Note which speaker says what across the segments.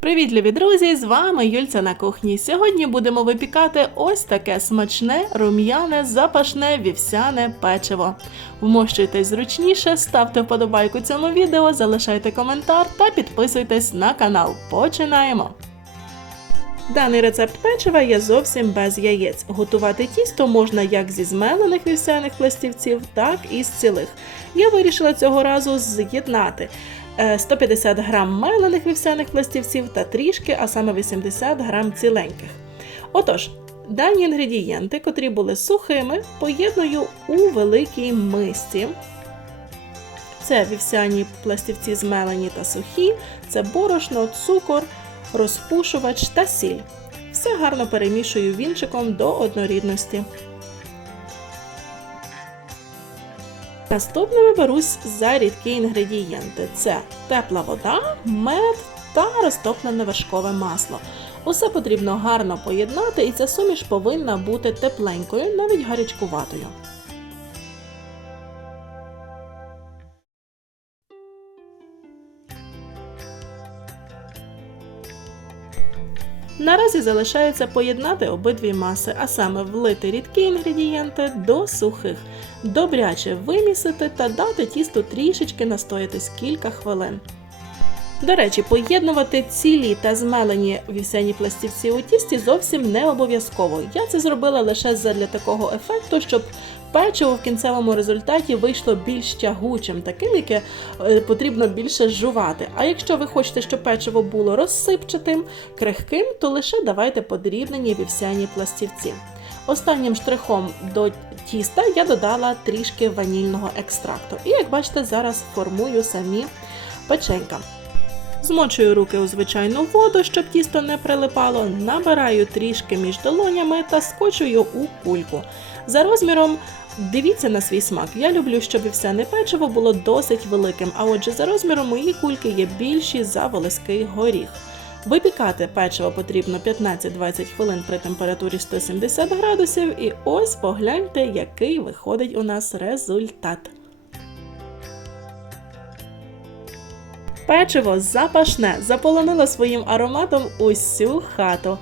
Speaker 1: Привіт, друзі! З вами Юльця на кухні. Сьогодні будемо випікати ось таке смачне, рум'яне, запашне вівсяне печиво. Вмощуйтесь зручніше, ставте вподобайку цьому відео, залишайте коментар та підписуйтесь на канал. Починаємо! Даний рецепт печива є зовсім без яєць. Готувати тісто можна як зі змелених вівсяних пластівців, так і з цілих. Я вирішила цього разу з'єднати 150 грам мелених вівсяних пластівців та трішки, а саме 80 грам ціленьких. Отож, дані інгредієнти, котрі були сухими, поєдную у великій мисці. Це вівсяні пластівці змелені та сухі, це борошно, цукор, розпушувач та сіль. Все гарно перемішую вінчиком до однорідності. Наступними берусь за рідкі інгредієнти: це тепла вода, мед та розтоплене вершкове масло. Усе потрібно гарно поєднати, і ця суміш повинна бути тепленькою, навіть гарячкуватою. Наразі залишається поєднати обидві маси, а саме влити рідкі інгредієнти до сухих, добряче вимісити та дати тісту трішечки настоятись кілька хвилин. До речі, поєднувати цілі та змелені вівсяні пластівці у тісті зовсім не обов'язково. Я це зробила лише задля такого ефекту, щоб печиво в кінцевому результаті вийшло більш тягучим, таким, яке е, потрібно більше жувати. А якщо ви хочете, щоб печиво було розсипчатим, крихким, то лише давайте подрібнені вівсяні пластівці. Останнім штрихом до тіста я додала трішки ванільного екстракту. І як бачите, зараз формую самі печенька. Змочую руки у звичайну воду, щоб тісто не прилипало, набираю трішки між долонями та скочую у кульку. За розміром дивіться на свій смак. Я люблю, щоб вівсяне печиво було досить великим, а отже, за розміром мої кульки є більші за волоський горіх. Випікати печиво потрібно 15-20 хвилин при температурі 170 градусів, і ось погляньте, який виходить у нас результат. Печиво запашне, заполонило своїм ароматом усю хату.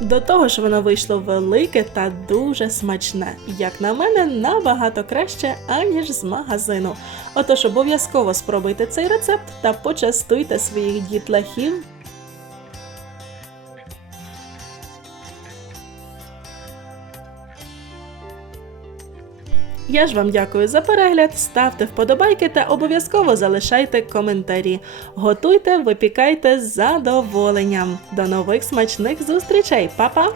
Speaker 1: До того ж, воно вийшло велике та дуже смачне. Як на мене, набагато краще, аніж з магазину. Отож, обов'язково спробуйте цей рецепт та почастуйте своїх дітлахів. Я ж вам дякую за перегляд, ставте вподобайки та обов'язково залишайте коментарі. Готуйте, випікайте з задоволенням. До нових смачних зустрічей, Па-па!